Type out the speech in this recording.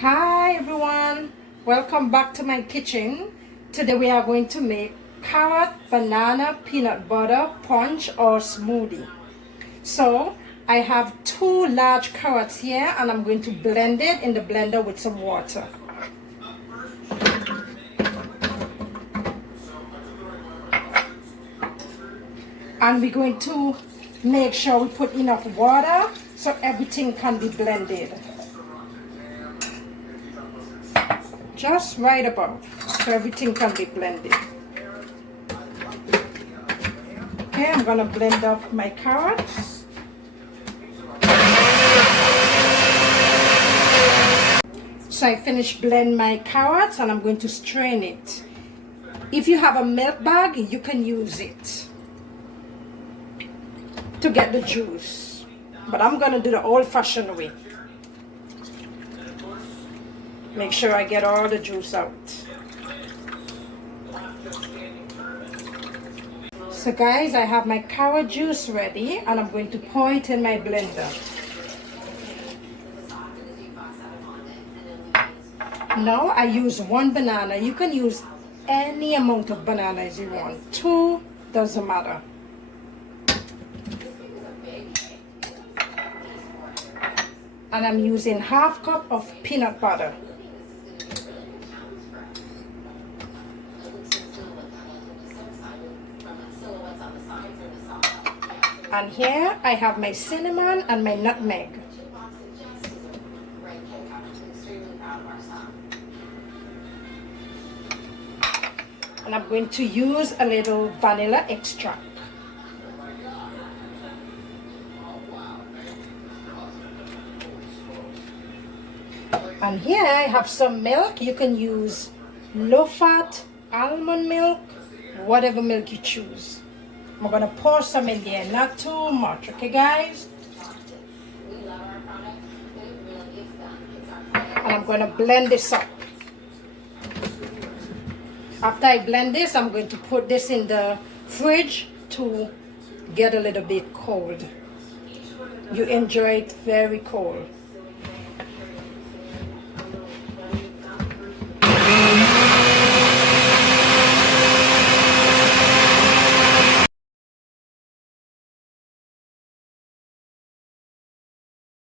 Hi everyone, welcome back to my kitchen. Today we are going to make carrot, banana, peanut butter, punch or smoothie. So I have 2 large carrots here and I'm going to blend it in the blender with some water. And we're going to make sure we put enough water so everything can be blended. Just right above, so everything can be blended. Okay, I'm gonna blend up my carrots. So I finished blend my carrots and I'm going to strain it. If you have a milk bag, you can use it to get the juice. But I'm gonna do the old-fashioned way. Make sure I get all the juice out. So guys, I have my carrot juice ready and I'm going to pour it in my blender. Now I use 1 banana. You can use any amount of bananas you want. 2 doesn't matter. And I'm using 1/2 cup of peanut butter. And here I have my cinnamon and my nutmeg. And I'm going to use a little vanilla extract. And here I have some milk. You can use low fat, almond milk, whatever milk you choose. I'm gonna pour some in there, not too much, okay guys? And I'm gonna blend this up. After I blend this, I'm going to put this in the fridge to get a little bit cold. You enjoy it very cold.